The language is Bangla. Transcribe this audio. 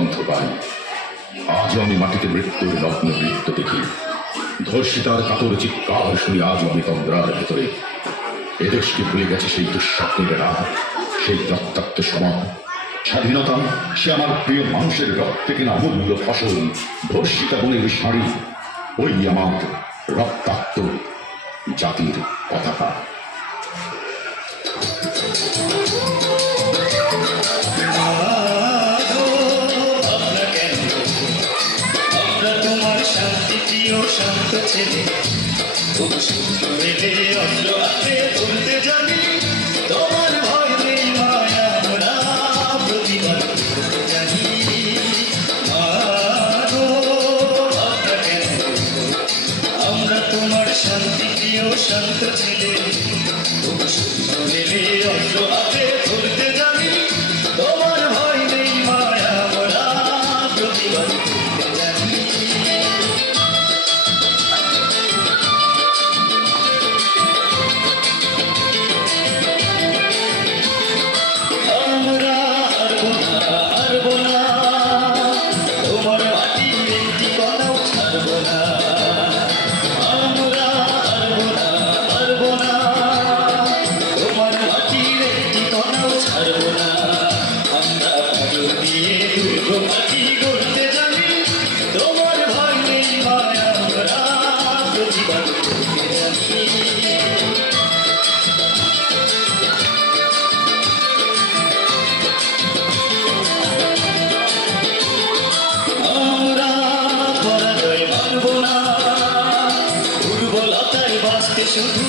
গন্ধ পাই। আজও আমি মাটিতে মৃত্যুর নগ্ন নৃত্য দেখি, ধর্ষিতার কাতর চিৎকার শুনি আজও আমি তন্দ্রার ভেতরে। এদেশকে ভুলে গেছে সেই দুঃস্বপ্নের রাত, সেই রক্তাক্ত সময়। স্বাধীনতা সে আমার প্রিয় মানুষের রক্তে কিনা অমূল্য ফসল, ধর্ষিতা বোনের শাড়ি, ওই আমার রক্তাক্ত জাতির পতাকা। শান্ত ছেলে খুব সুন্দর এলে অস্ত্র হাতে ধরতে জানি, তোমার ভয় নেই মায়া মোরা প্রতিবাদ করতে জানি। আমরা কেন আমরা তোমার শান্তি প্রিয় শান্ত ছেলে খুব সুন্দর এলে অস্ত্র হাতে ধরতে জানি, তোমার ভয় নেই মায়া মোরা প্রতিবাদ করতে জানি। শুধু